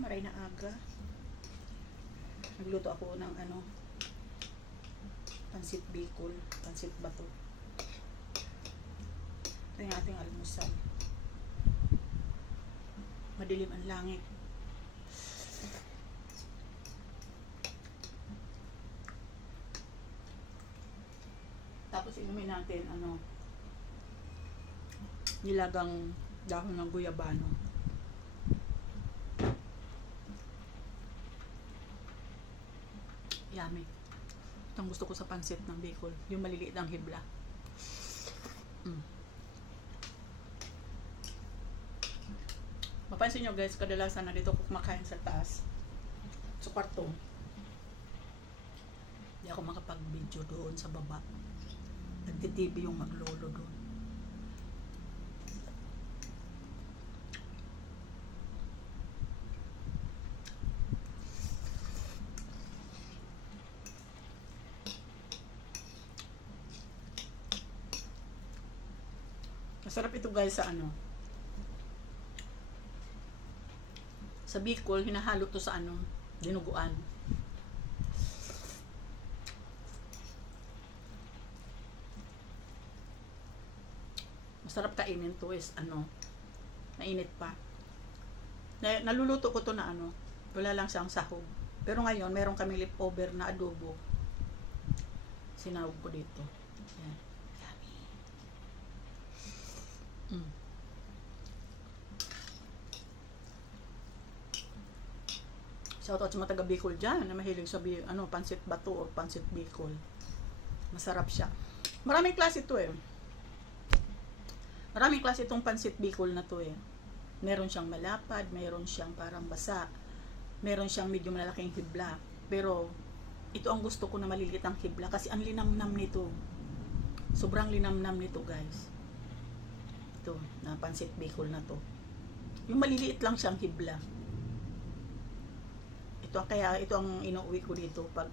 Maray na aga. Nagluto ako ng pansit bicol, pansit bato. Ito yung ating almusal. Madilim ang langit. Tapos inumin natin nilagang dahon ng guyabano. Yummy. Itong gusto ko sa pansit ng Bicol, yung maliliit ang hibla. Mapansin nyo guys, kadalasan na dito ko kumakain sa taas, sa kwarto. Hindi ako makapag-video doon sa baba. Nagtitv yung maglolo doon. Masarap ito guys sa sa Bicol, hinahalo to sa dinuguan. Masarap kainin to is mainit pa. Naluluto ko to na wala lang siyang sahog. Pero ngayon, meron kami leftover na adobo. Sinahog ko dito. Yan. Yummy. Shoutout sa mga taga Bicol dyan na mahilig sa pansit bato o pansit Bicol. Masarap siya. Maraming klase ito eh. Maraming klase itong pansit Bicol na to eh. Meron siyang malapad, meron siyang parang basa, meron siyang medyo malaking hibla. Pero ito ang gusto ko na maliliit ang hibla kasi ang linamnam nito. Sobrang linamnam nito guys. Ito, na pansit Bicol na to. Yung maliliit lang siyang hibla. Kaya ito ang inuwi ko dito pag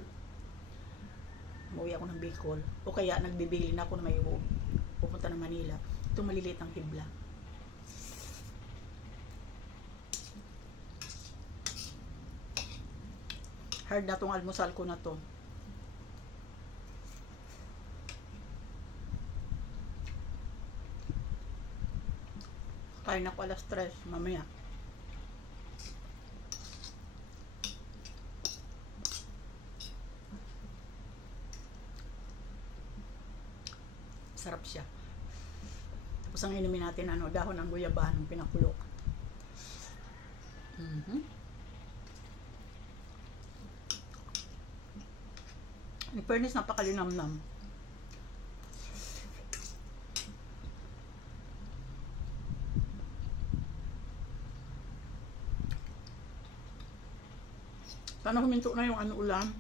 umuwi ako ng Bicol. O kaya nagbibili na ako na may pupunta ng Manila. Ito maliliit ang hibla. Hard na tong almusal ko na to. Kain ako alas 3 mamaya. Sarap siya. Tapos ang inumin natin dahon ng guyabanong pinakulok. In fairness, napakalinamnam. Sana huminto na yung ulam.